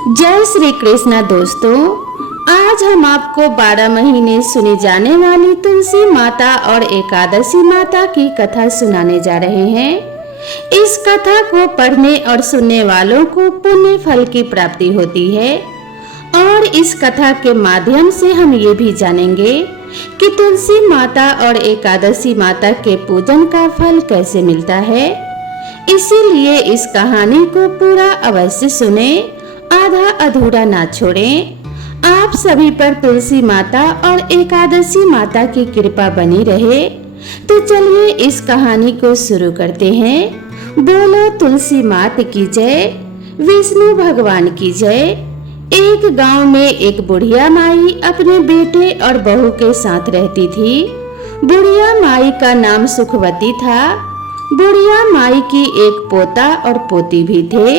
जय श्री कृष्ण दोस्तों, आज हम आपको 12 महीने सुनी जाने वाली तुलसी माता और एकादशी माता की कथा सुनाने जा रहे हैं। इस कथा को पढ़ने और सुनने वालों को पुण्य फल की प्राप्ति होती है और इस कथा के माध्यम से हम ये भी जानेंगे कि तुलसी माता और एकादशी माता के पूजन का फल कैसे मिलता है। इसीलिए इस कहानी को पूरा अवश्य सुने, आधा अधूरा ना छोड़ें। आप सभी पर तुलसी माता और एकादशी माता की कृपा बनी रहे। तो चलिए इस कहानी को शुरू करते हैं। बोलो तुलसी माता की जय, विष्णु भगवान की जय। एक गांव में एक बुढ़िया माई अपने बेटे और बहू के साथ रहती थी। बुढ़िया माई का नाम सुखवती था। बुढ़िया माई की एक पोता और पोती भी थे।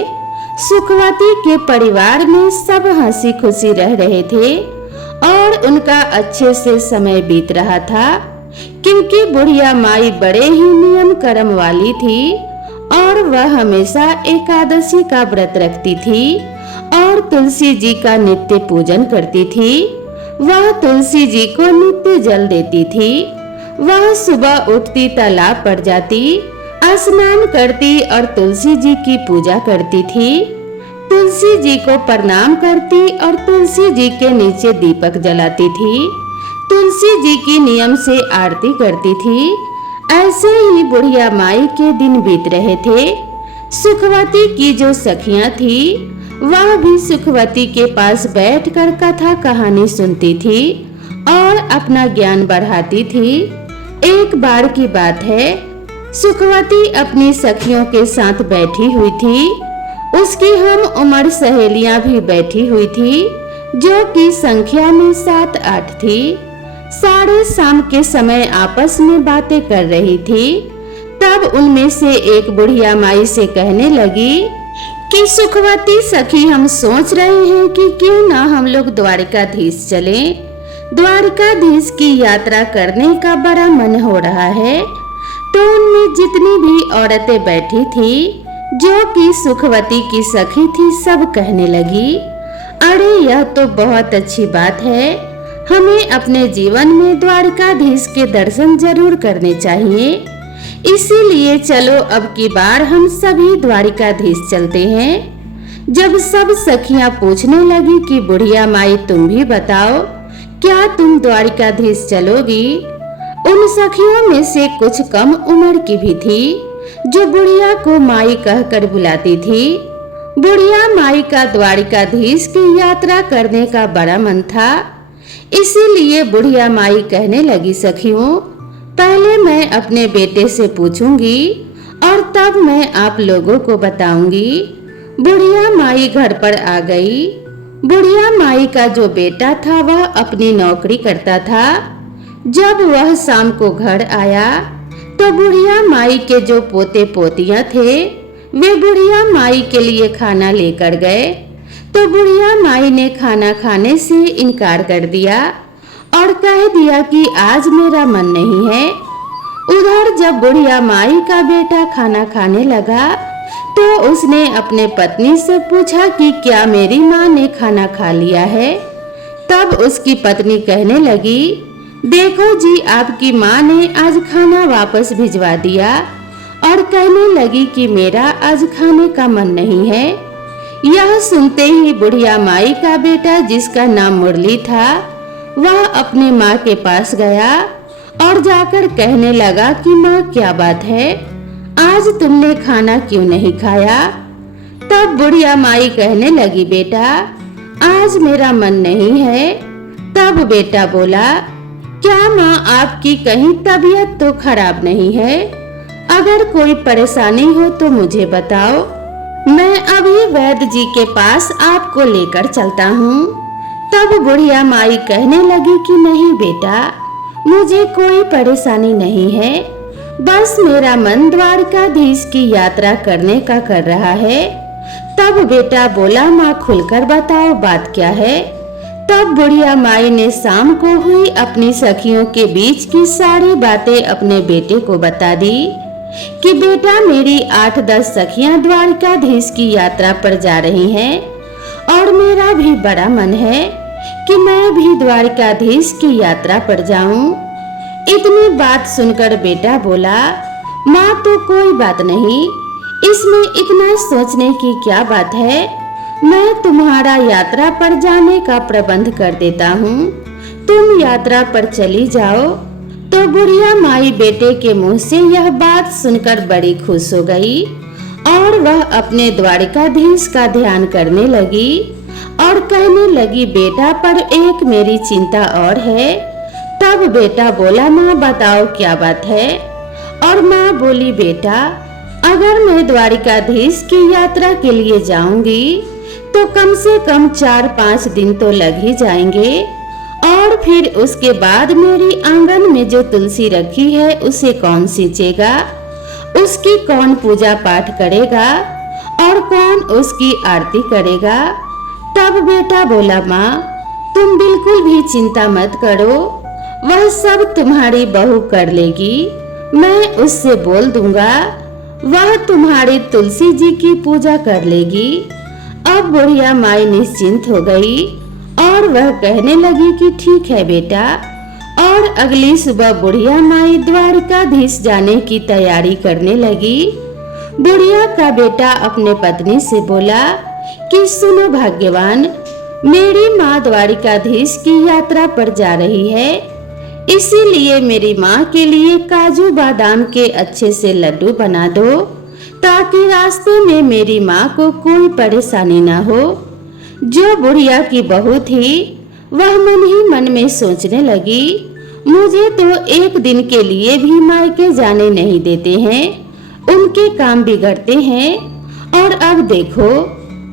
सुखवती के परिवार में सब हंसी खुशी रह रहे थे और उनका अच्छे से समय बीत रहा था, क्योंकि बुढ़िया माई बड़े ही नियम कर्म वाली थी और वह हमेशा एकादशी का व्रत रखती थी और तुलसी जी का नित्य पूजन करती थी। वह तुलसी जी को नित्य जल देती थी। वह सुबह उठती तालाब पर जाती, स्नान करती और तुलसी जी की पूजा करती थी। तुलसी जी को प्रणाम करती और तुलसी जी के नीचे दीपक जलाती थी। तुलसी जी की नियम से आरती करती थी। ऐसे ही बुढ़िया माई के दिन बीत रहे थे। सुखवती की जो सखियां थी वह भी सुखवती के पास बैठकर कथा कहानी सुनती थी और अपना ज्ञान बढ़ाती थी। एक बार की बात है, सुखवती अपनी सखियों के साथ बैठी हुई थी। उसकी हम उम्र सहेलियां भी बैठी हुई थी, जो कि संख्या में 7-8 थी। साढ़े शाम के समय आपस में बातें कर रही थी। तब उनमें से एक बुढ़िया माई से कहने लगी कि सुखवती सखी, हम सोच रहे हैं कि क्यों ना हम लोग द्वारिकाधीश चलें। द्वारिकाधीश की यात्रा करने का बड़ा मन हो रहा है। तो उनमें जितनी भी औरतें बैठी थी, जो कि सुखवती की सखी थी, सब कहने लगी, अरे यह तो बहुत अच्छी बात है। हमें अपने जीवन में द्वारिकाधीश के दर्शन जरूर करने चाहिए। इसीलिए चलो अब की बार हम सभी द्वारिकाधीश चलते हैं। जब सब सखियां पूछने लगी कि बुढ़िया माई तुम भी बताओ, क्या तुम द्वारिकाधीश चलोगी? उन सखियों में से कुछ कम उम्र की भी थी, जो बुढ़िया को माई कहकर बुलाती थी। बुढ़िया माई का द्वारिकाधीश की यात्रा करने का बड़ा मन था। इसीलिए बुढ़िया माई कहने लगी, सखियों, पहले मैं अपने बेटे से पूछूंगी और तब मैं आप लोगों को बताऊंगी। बुढ़िया माई घर पर आ गई। बुढ़िया माई का जो बेटा था वह अपनी नौकरी करता था। जब वह शाम को घर आया तो बुढ़िया माई के जो पोते पोतियां थे वे बुढ़िया माई के लिए खाना लेकर गए। तो बुढ़िया माई ने खाना खाने से इनकार कर दिया और कह दिया कि आज मेरा मन नहीं है। उधर जब बुढ़िया माई का बेटा खाना खाने लगा तो उसने अपने पत्नी से पूछा कि क्या मेरी माँ ने खाना खा लिया है। तब उसकी पत्नी कहने लगी, देखो जी, आपकी माँ ने आज खाना वापस भिजवा दिया और कहने लगी कि मेरा आज खाने का मन नहीं है। यह सुनते ही बुढ़िया माई का बेटा, जिसका नाम मुरली था, वह अपनी माँ के पास गया और जाकर कहने लगा कि माँ, क्या बात है, आज तुमने खाना क्यों नहीं खाया? तब बुढ़िया माई कहने लगी, बेटा, आज मेरा मन नहीं है। तब बेटा बोला, क्या माँ, आपकी कहीं तबीयत तो खराब नहीं है? अगर कोई परेशानी हो तो मुझे बताओ, मैं अभी वैद्य जी के पास आपको लेकर चलता हूँ। तब बुढ़िया माई कहने लगी कि नहीं बेटा, मुझे कोई परेशानी नहीं है, बस मेरा मन द्वारिकाधीश की यात्रा करने का कर रहा है। तब बेटा बोला, माँ खुलकर बताओ, बात क्या है? तब बुढ़िया माई ने शाम को हुई अपनी सखियों के बीच की सारी बातें अपने बेटे को बता दी कि बेटा, मेरी 8-10 सखियां द्वारिकाधीश की यात्रा पर जा रही हैं और मेरा भी बड़ा मन है कि मैं भी द्वारिकाधीश की यात्रा पर जाऊं। इतनी बात सुनकर बेटा बोला, माँ तो कोई बात नहीं, इसमें इतना सोचने की क्या बात है, मैं तुम्हारा यात्रा पर जाने का प्रबंध कर देता हूँ, तुम यात्रा पर चली जाओ। तो बुढ़िया माई बेटे के मुंह से यह बात सुनकर बड़ी खुश हो गई और वह अपने द्वारिकाधीश का ध्यान करने लगी और कहने लगी, बेटा पर एक मेरी चिंता और है। तब बेटा बोला, माँ बताओ क्या बात है। और माँ बोली, बेटा अगर मैं द्वारिकाधीश की यात्रा के लिए जाऊंगी तो कम से कम 4-5 दिन तो लग ही जाएंगे, और फिर उसके बाद मेरी आंगन में जो तुलसी रखी है उसे कौन सींचेगा, उसकी कौन पूजा पाठ करेगा और कौन उसकी आरती करेगा। तब बेटा बोला, माँ तुम बिल्कुल भी चिंता मत करो, वह सब तुम्हारी बहू कर लेगी, मैं उससे बोल दूंगा, वह तुम्हारी तुलसी जी की पूजा कर लेगी। अब बुढ़िया माई निश्चिंत हो गई और वह कहने लगी कि ठीक है बेटा। और अगली सुबह बुढ़िया माई द्वारिकाधीश जाने की तैयारी करने लगी। बुढ़िया का बेटा अपने पत्नी से बोला कि सुनो भाग्यवान, मेरी माँ द्वारिकाधीश की यात्रा पर जा रही है, इसीलिए मेरी माँ के लिए काजू बादाम के अच्छे से लड्डू बना दो ताकि रास्ते में मेरी माँ को कोई परेशानी न हो। जो बुढ़िया की बहू थी वह मन ही मन में सोचने लगी, मुझे तो एक दिन के लिए भी मायके जाने नहीं देते हैं, उनके काम बिगड़ते हैं। और अब देखो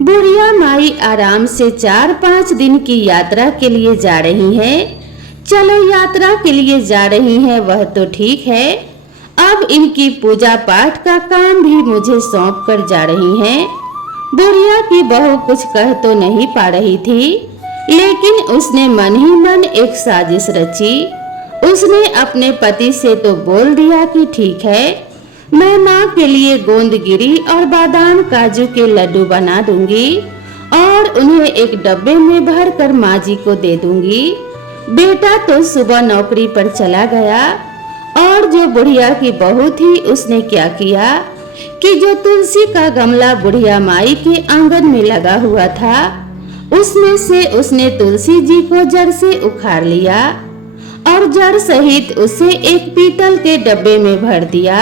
बुढ़िया माई आराम से 4-5 दिन की यात्रा के लिए जा रही है। चलो यात्रा के लिए जा रही है वह तो ठीक है, अब इनकी पूजा पाठ का काम भी मुझे सौंप कर जा रही हैं। बुढ़िया की बहू कुछ कह तो नहीं पा रही थी, लेकिन उसने मन ही मन एक साजिश रची। उसने अपने पति से तो बोल दिया कि ठीक है, मैं माँ के लिए गोंदगिरी और बादाम काजू के लड्डू बना दूंगी और उन्हें एक डब्बे में भर कर माँ जी को दे दूंगी। बेटा तो सुबह नौकरी पर चला गया और जो बुढ़िया की बहू थी उसने क्या किया कि जो तुलसी का गमला बुढ़िया माई के आंगन में लगा हुआ था उसमें से उसने तुलसी जी को जड़ से उखाड़ लिया और जड़ सहित उसे एक पीतल के डब्बे में भर दिया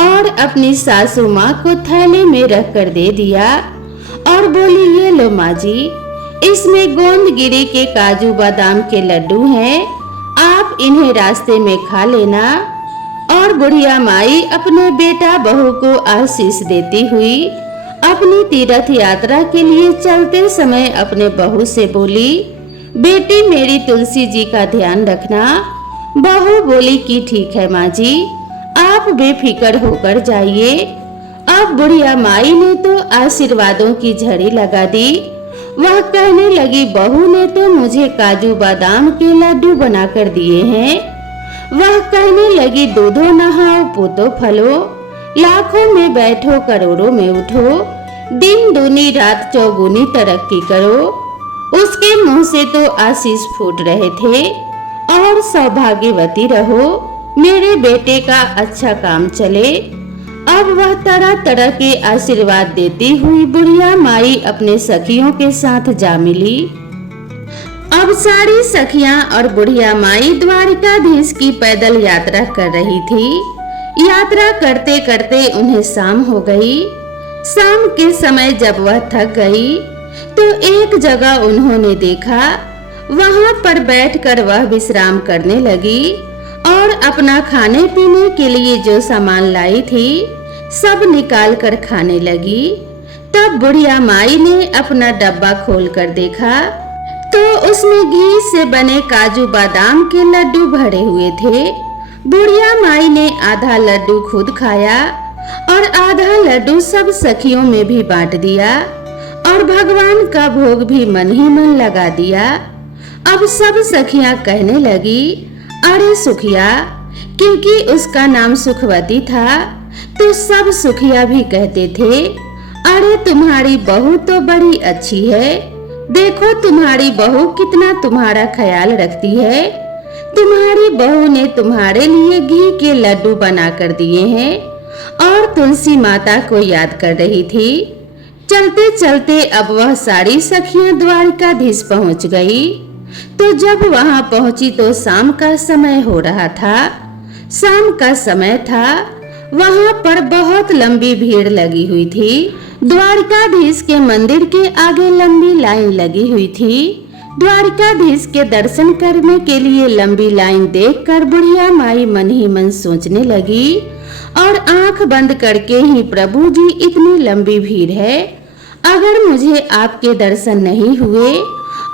और अपनी सासू माँ को थैले में रख कर दे दिया और बोली, ये लो माँ जी, इसमें गोंदगिरी के काजू बादाम के लड्डू हैं, आप इन्हें रास्ते में खा लेना। और बुढ़िया माई अपने बेटा बहू को आशीष देती हुई अपनी तीर्थ यात्रा के लिए चलते समय अपने बहू से बोली, बेटी मेरी तुलसी जी का ध्यान रखना। बहू बोली कि ठीक है माँ जी, आप बेफिक्र होकर जाइए। अब बुढ़िया माई ने तो आशीर्वादों की झड़ी लगा दी। वह कहने लगी, बहू ने तो मुझे काजू बादाम के लड्डू बनाकर दिए हैं। वह कहने लगी, दूधो नहाओ पूतो फलो, लाखों में बैठो करोड़ों में उठो, दिन दूनी रात चौगुनी तरक्की करो। उसके मुंह से तो आशीष फूट रहे थे और सौभाग्यवती रहो, मेरे बेटे का अच्छा काम चले। अब वह तरह तरह के आशीर्वाद देती हुई बुढ़िया माई अपने सखियों के साथ जा मिली। अब सारी सखियां और बुढ़िया माई द्वारिकाधीश की पैदल यात्रा कर रही थी। यात्रा करते करते उन्हें शाम हो गई। शाम के समय जब वह थक गई तो एक जगह उन्होंने देखा, वहां पर बैठकर वह विश्राम करने लगी और अपना खाने पीने के लिए जो सामान लाई थी सब निकाल कर खाने लगी। तब बुढ़िया माई ने अपना डब्बा खोल कर देखा तो उसमें घी से बने काजू बादाम के लड्डू भरे हुए थे। बुढ़िया माई ने आधा लड्डू खुद खाया और आधा लड्डू सब सखियों में भी बांट दिया और भगवान का भोग भी मन ही मन लगा दिया। अब सब सखियां कहने लगी, अरे सुखिया, क्योंकि उसका नाम सुखवती था तो सब सुखिया भी कहते थे, अरे तुम्हारी बहू तो बड़ी अच्छी है, देखो तुम्हारी बहू कितना तुम्हारा ख्याल रखती है। तुम्हारी बहू ने तुम्हारे लिए घी के लड्डू बना कर दिए हैं और तुलसी माता को याद कर रही थी। चलते चलते अब वह सारी सखियां द्वारिकाधीश पहुंच गई। तो जब वहां पहुंची तो शाम का समय हो रहा था। शाम का समय था, वहां पर बहुत लंबी भीड़ लगी हुई थी। द्वारिकाधीश के मंदिर के आगे लंबी लाइन लगी हुई थी। द्वारिकाधीश के दर्शन करने के लिए लंबी लाइन देखकर बुढ़िया माई मन ही मन सोचने लगी और आंख बंद करके ही, प्रभु जी इतनी लंबी भीड़ है, अगर मुझे आपके दर्शन नहीं हुए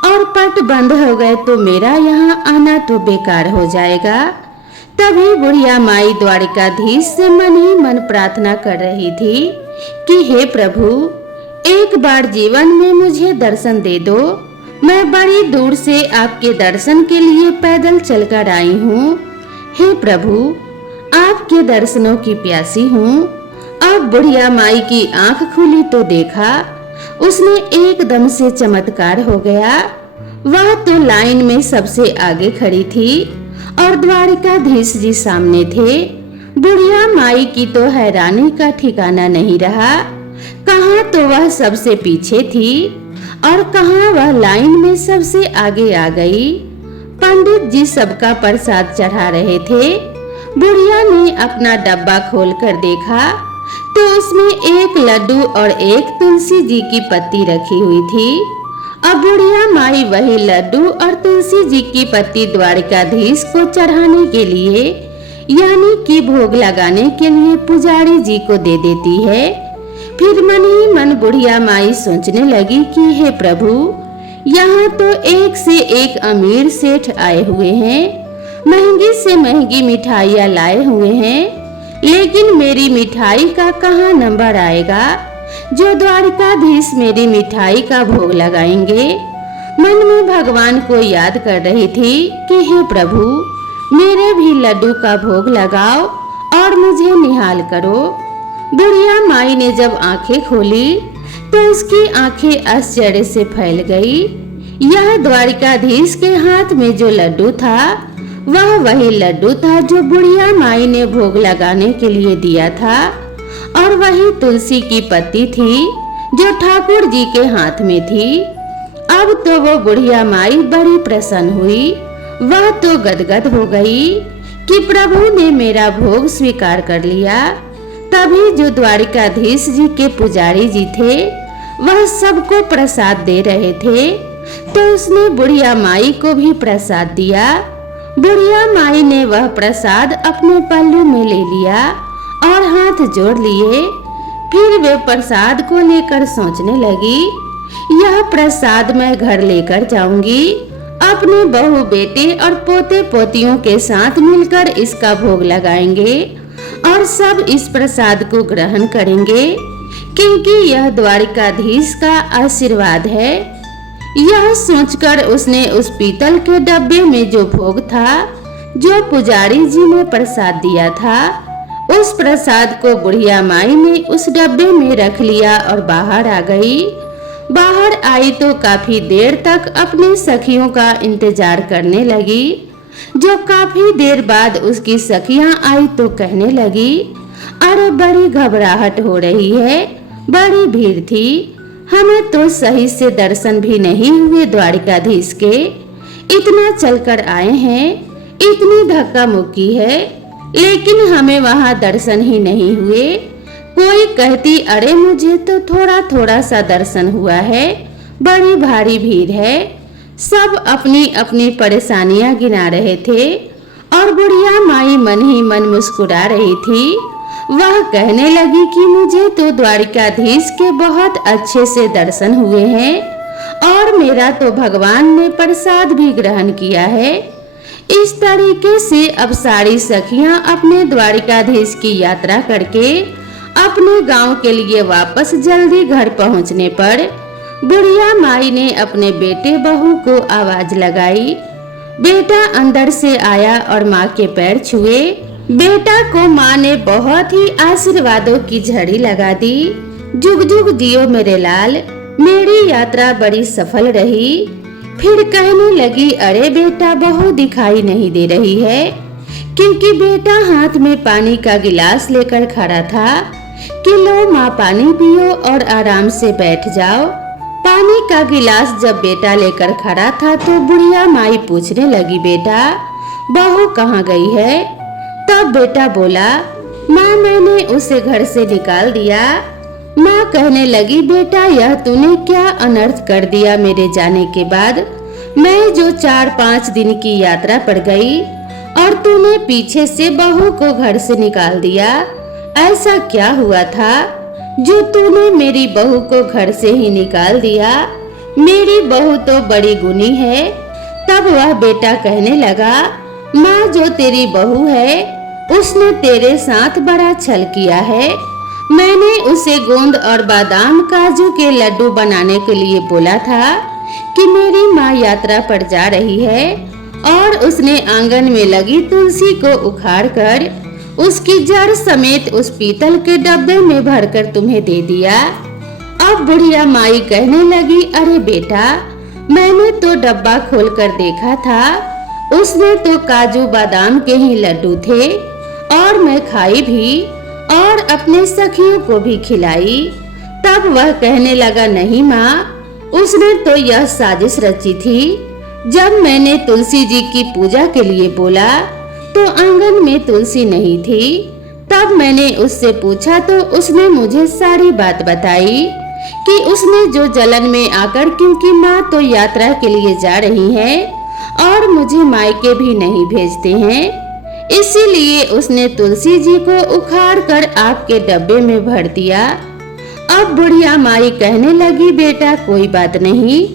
और पट बंद हो गए तो मेरा यहाँ आना तो बेकार हो जाएगा। तभी बुढ़िया माई द्वारिकाधीश से मन ही मन प्रार्थना कर रही थी कि हे प्रभु, एक बार जीवन में मुझे दर्शन दे दो। मैं बड़ी दूर से आपके दर्शन के लिए पैदल चलकर आई हूँ। हे प्रभु, आपके दर्शनों की प्यासी हूँ। अब बुढ़िया माई की आंख खुली तो देखा, उसने एकदम से चमत्कार हो गया। वह तो लाइन में सबसे आगे खड़ी थी और द्वारिकाधीश जी सामने थे। बुढ़िया माई की तो हैरानी का ठिकाना नहीं रहा। कहाँ तो वह सबसे पीछे थी और कहाँ वह लाइन में सबसे आगे आ गई। पंडित जी सबका प्रसाद चढ़ा रहे थे। बुढ़िया ने अपना डब्बा खोलकर देखा तो उसमें एक लड्डू और एक तुलसी जी की पत्ती रखी हुई थी। अब बुढ़िया माई वही लड्डू और तुलसी जी की पत्ती द्वारिकाधीश को चढ़ाने के लिए, यानी कि भोग लगाने के लिए पुजारी जी को दे देती है। फिर मन ही मन बुढ़िया माई सोचने लगी कि हे प्रभु, यहाँ तो एक से एक अमीर सेठ आए हुए हैं, महंगी से महंगी मिठाइयाँ लाए हुए हैं, लेकिन मेरी मिठाई का कहाँ नंबर आएगा जो द्वारिकाधीश मेरी मिठाई का भोग लगाएंगे। मन में भगवान को याद कर रही थी कि हे प्रभु, मेरे भी लड्डू का भोग लगाओ और मुझे निहाल करो। बुढ़िया माई ने जब आंखें खोली तो उसकी आंखें आश्चर्य से फैल गई। यह द्वारिकाधीश के हाथ में जो लड्डू था वह वही लड्डू था जो बुढ़िया माई ने भोग लगाने के लिए दिया था, और वही तुलसी की पत्ती थी जो ठाकुर जी के हाथ में थी। अब तो वो बुढ़िया माई बड़ी प्रसन्न हुई। वह तो गदगद हो गई कि प्रभु ने मेरा भोग स्वीकार कर लिया। तभी जो द्वारिकाधीश जी के पुजारी जी थे वह सबको प्रसाद दे रहे थे, तो उसने बुढ़िया माई को भी प्रसाद दिया। बुढ़िया माई ने वह प्रसाद अपने पल्लू में ले लिया और हाथ जोड़ लिए। फिर वे प्रसाद को लेकर सोचने लगी, यह प्रसाद मैं घर लेकर जाऊंगी, अपने बहू बेटे और पोते पोतियों के साथ मिलकर इसका भोग लगाएंगे और सब इस प्रसाद को ग्रहण करेंगे, क्योंकि यह द्वारिकाधीश का आशीर्वाद है। यह सोचकर उसने उस पीतल के डब्बे में जो भोग था, जो पुजारी जी ने प्रसाद दिया था, उस प्रसाद को बुढ़िया माई ने उस डब्बे में रख लिया और बाहर आ गई। बाहर आई तो काफी देर तक अपनी सखियों का इंतजार करने लगी। जो काफी देर बाद उसकी सखियां आई तो कहने लगी, अरे बड़ी घबराहट हो रही है, बड़ी भीड़ थी, हमें तो सही से दर्शन भी नहीं हुए द्वारिकाधीश के। इतना चलकर आए हैं, इतनी धक्का मुक्की है, लेकिन हमें वहां दर्शन ही नहीं हुए। कोई कहती, अरे मुझे तो थोड़ा थोड़ा सा दर्शन हुआ है, बड़ी भारी भीड़ है। सब अपनी अपनी परेशानियां गिना रहे थे और बुढ़िया माई मन ही मन मुस्कुरा रही थी। वह कहने लगी कि मुझे तो द्वारिकाधीश के बहुत अच्छे से दर्शन हुए हैं और मेरा तो भगवान ने प्रसाद भी ग्रहण किया है। इस तरीके से अब सारी सखियां अपने द्वारिकाधीश की यात्रा करके अपने गांव के लिए वापस जल्दी घर पहुंचने पर बुढ़िया माई ने अपने बेटे बहू को आवाज लगाई। बेटा अंदर से आया और माँ के पैर छुए। बेटा को माँ ने बहुत ही आशीर्वादों की झड़ी लगा दी। जुग जुग जियो मेरे लाल, मेरी यात्रा बड़ी सफल रही। फिर कहने लगी, अरे बेटा बहू दिखाई नहीं दे रही है, क्योंकि बेटा हाथ में पानी का गिलास लेकर खड़ा था कि लो माँ पानी पियो और आराम से बैठ जाओ। पानी का गिलास जब बेटा लेकर खड़ा था तो बुढ़िया माई पूछने लगी, बेटा बहू कहाँ गई है? तब बेटा बोला, माँ मैंने उसे घर से निकाल दिया। माँ कहने लगी, बेटा यह तूने क्या अनर्थ कर दिया मेरे जाने के बाद। मैं जो 4-5 दिन की यात्रा पड़ गई और तूने पीछे से बहू को घर से निकाल दिया। ऐसा क्या हुआ था जो तूने मेरी बहू को घर से ही निकाल दिया? मेरी बहू तो बड़ी गुणी है। तब वह बेटा कहने लगा, माँ जो तेरी बहू है उसने तेरे साथ बड़ा छल किया है। मैंने उसे गोंद और बादाम काजू के लड्डू बनाने के लिए बोला था कि मेरी माँ यात्रा पर जा रही है, और उसने आंगन में लगी तुलसी को उखाड़कर उसकी जड़ समेत उस पीतल के डब्बे में भरकर तुम्हें दे दिया। अब बुढ़िया माई कहने लगी, अरे बेटा मैंने तो डब्बा खोलकर देखा था, उसमें तो काजू बादाम के ही लड्डू थे, और मैं खाई भी और अपने सखियों को भी खिलाई। तब वह कहने लगा, नहीं माँ, उसने तो यह साजिश रची थी। जब मैंने तुलसी जी की पूजा के लिए बोला तो आंगन में तुलसी नहीं थी। तब मैंने उससे पूछा तो उसने मुझे सारी बात बताई कि उसने जो जलन में आकर, क्योंकि माँ तो यात्रा के लिए जा रही है और मुझे मायके भी नहीं भेजते हैं, इसीलिए उसने तुलसी जी को उखाड़कर आपके डब्बे में भर दिया। अब बुढ़िया माई कहने लगी, बेटा कोई बात नहीं,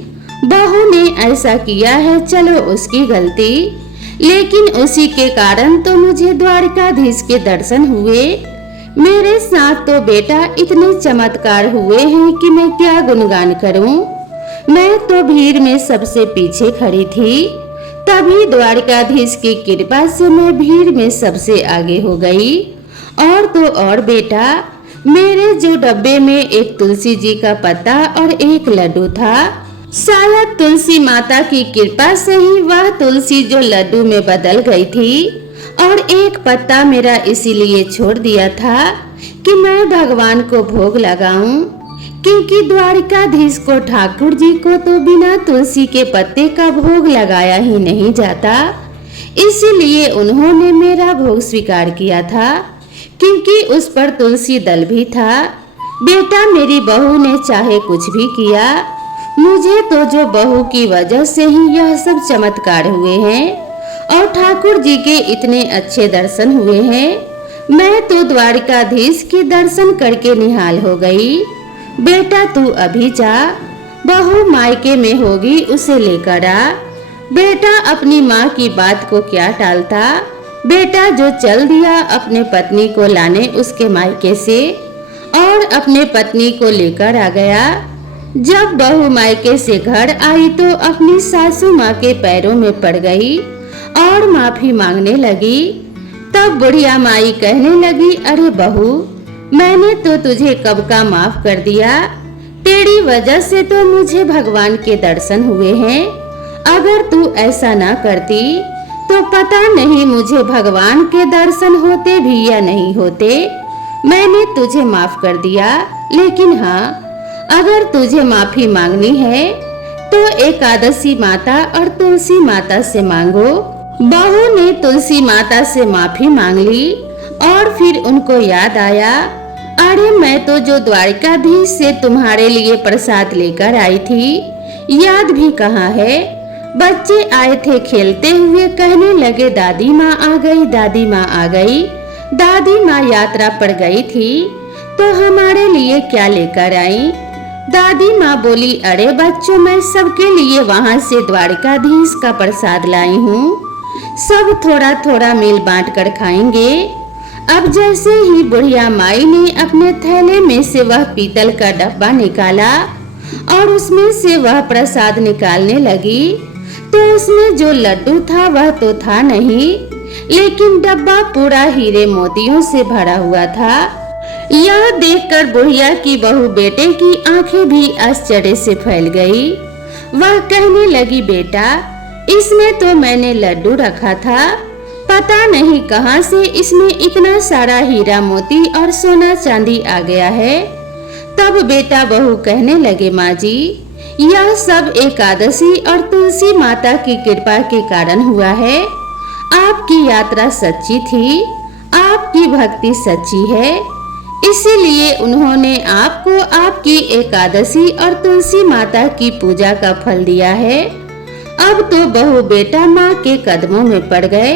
बहू ने ऐसा किया है, चलो उसकी गलती, लेकिन उसी के कारण तो मुझे द्वारकाधीश के दर्शन हुए। मेरे साथ तो बेटा इतने चमत्कार हुए हैं कि मैं क्या गुणगान करूं। मैं तो भीड़ में सबसे पीछे खड़ी थी, तभी द्वारकाधीश की कृपा से मैं भीड़ में सबसे आगे हो गई। और तो और बेटा, मेरे जो डब्बे में एक तुलसी जी का पत्ता और एक लड्डू था, शायद तुलसी माता की कृपा से ही वह तुलसी जो लड्डू में बदल गई थी, और एक पत्ता मेरा इसीलिए छोड़ दिया था कि मैं भगवान को भोग लगाऊं, क्योंकि द्वारकाधीश को ठाकुर जी को तो बिना तुलसी के पत्ते का भोग लगाया ही नहीं जाता। इसीलिए उन्होंने मेरा भोग स्वीकार किया था, क्योंकि उस पर तुलसी दल भी था। बेटा मेरी बहू ने चाहे कुछ भी किया, मुझे तो जो बहू की वजह से ही यह सब चमत्कार हुए हैं और ठाकुर जी के इतने अच्छे दर्शन हुए हैं। मैं तो द्वारकाधीश के दर्शन करके निहाल हो गई। बेटा तू अभी जा, बहू मायके में होगी, उसे लेकर आ। बेटा अपनी माँ की बात को क्या टालता। बेटा जो चल दिया अपने पत्नी को लाने उसके मायके से, और अपने पत्नी को लेकर आ गया। जब बहू मायके से घर आई तो अपनी सासू माँ के पैरों में पड़ गई और माफी मांगने लगी। तब बुढ़िया माई कहने लगी, अरे बहू, मैंने तो तुझे कब का माफ कर दिया, तेरी वजह से तो मुझे भगवान के दर्शन हुए हैं। अगर तू ऐसा ना करती तो पता नहीं मुझे भगवान के दर्शन होते भी या नहीं होते। मैंने तुझे माफ कर दिया, लेकिन हाँ, अगर तुझे माफी मांगनी है तो एकादशी माता और तुलसी माता से मांगो। बहू ने तुलसी माता से माफी मांग ली और फिर उनको याद आया, अरे मैं तो जो द्वारकाधीश से तुम्हारे लिए प्रसाद लेकर आई थी, याद भी कहाँ है। बच्चे आए थे खेलते हुए, कहने लगे दादी माँ आ गई, दादी माँ आ गई। दादी माँ यात्रा पर गई थी तो हमारे लिए क्या लेकर आई। दादी माँ बोली, अरे बच्चों, मैं सबके लिए वहाँ से द्वारकाधीश का प्रसाद लाई हूँ, सब थोड़ा थोड़ा मिल बांट कर खाएंगे। अब जैसे ही बुढ़िया माई ने अपने थैले में से वह पीतल का डब्बा निकाला और उसमें से वह प्रसाद निकालने लगी, तो उसमें जो लड्डू था वह तो था नहीं, लेकिन डब्बा पूरा हीरे मोतियों से भरा हुआ था। यह देखकर बुढ़िया की बहू बेटे की आंखें भी आश्चर्य से फैल गई। वह कहने लगी, बेटा, इसमें तो मैंने लड्डू रखा था, पता नहीं कहां से इसमें इतना सारा हीरा मोती और सोना चांदी आ गया है। तब बेटा बहू कहने लगे, माँ जी, यह सब एकादशी और तुलसी माता की कृपा के कारण हुआ है। आपकी यात्रा सच्ची थी, आपकी भक्ति सच्ची है, इसीलिए उन्होंने आपको आपकी एकादशी और तुलसी माता की पूजा का फल दिया है। अब तो बहू बेटा माँ के कदमों में पड़ गए।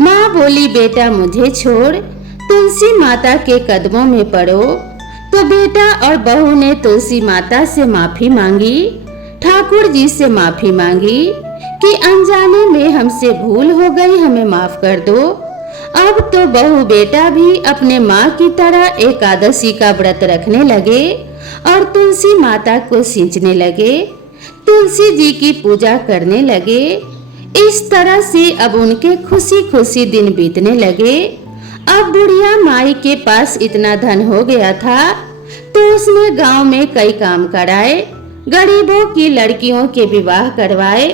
माँ बोली, बेटा मुझे छोड़, तुलसी माता के कदमों में पड़ो। तो बेटा और बहू ने तुलसी माता से माफी मांगी, ठाकुर जी से माफी मांगी कि अनजाने में हमसे भूल हो गई, हमें माफ कर दो। अब तो बहू बेटा भी अपने माँ की तरह एकादशी का व्रत रखने लगे और तुलसी माता को सींचने लगे, तुलसी जी की पूजा करने लगे। इस तरह से अब उनके खुशी खुशी दिन बीतने लगे। अब बुढ़िया माई के पास इतना धन हो गया था तो उसने गांव में कई काम कराए, गरीबों की लड़कियों के विवाह करवाए।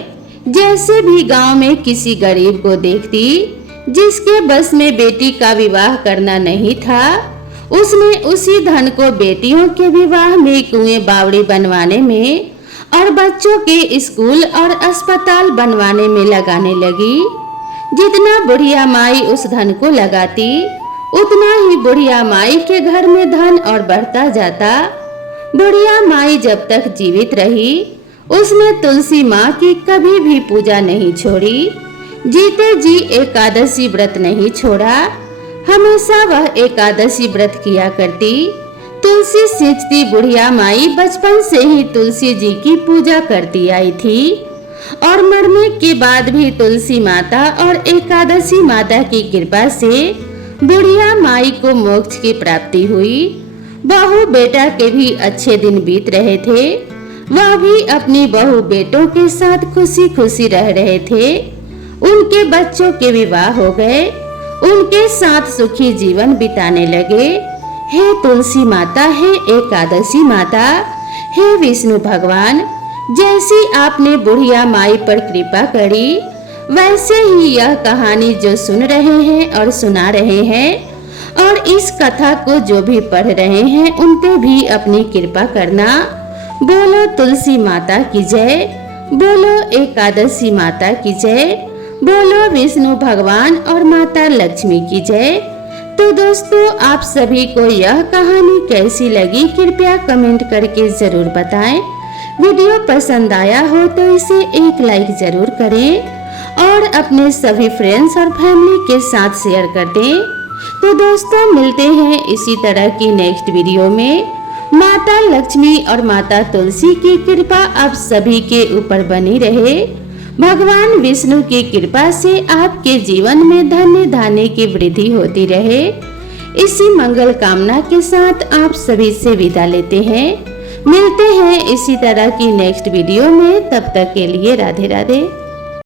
जैसे भी गांव में किसी गरीब को देखती जिसके बस में बेटी का विवाह करना नहीं था, उसने उसी धन को बेटियों के विवाह में, कुएं बावड़ी बनवाने में और बच्चों के स्कूल और अस्पताल बनवाने में लगाने लगी। जितना बुढ़िया माई उस धन को लगाती, उतना ही बुढ़िया माई के घर में धन और बढ़ता जाता। बुढ़िया माई जब तक जीवित रही, उसने तुलसी माँ की कभी भी पूजा नहीं छोड़ी, जीते जी एकादशी व्रत नहीं छोड़ा। हमेशा वह एकादशी व्रत किया करती। तुलसी सींचती बुढ़िया माई बचपन से ही तुलसी जी की पूजा करती आई थी और मरने के बाद भी तुलसी माता और एकादशी माता की कृपा से बुढ़िया माई को मोक्ष की प्राप्ति हुई। बहू बेटा के भी अच्छे दिन बीत रहे थे। वह भी अपनी बहू बेटों के साथ खुशी खुशी रह रहे थे। उनके बच्चों के विवाह हो गए, उनके साथ सुखी जीवन बिताने लगे। हे तुलसी माता, हे एकादशी माता, हे विष्णु भगवान, जैसी आपने बुढ़िया माई पर कृपा करी, वैसे ही यह कहानी जो सुन रहे हैं और सुना रहे हैं और इस कथा को जो भी पढ़ रहे हैं उन पे भी अपनी कृपा करना। बोलो तुलसी माता की जय, बोलो एकादशी माता की जय, बोलो विष्णु भगवान और माता लक्ष्मी की जय। तो दोस्तों, आप सभी को यह कहानी कैसी लगी कृपया कमेंट करके जरूर बताएं। वीडियो पसंद आया हो तो इसे एक लाइक जरूर करें और अपने सभी फ्रेंड्स और फैमिली के साथ शेयर कर दें। तो दोस्तों, मिलते हैं इसी तरह की नेक्स्ट वीडियो में। माता लक्ष्मी और माता तुलसी की कृपा आप सभी के ऊपर बनी रहे। भगवान विष्णु की कृपा से आपके जीवन में धन्य धान्य की वृद्धि होती रहे। इसी मंगल कामना के साथ आप सभी से विदा लेते हैं। मिलते हैं इसी तरह की नेक्स्ट वीडियो में। तब तक के लिए राधे राधे।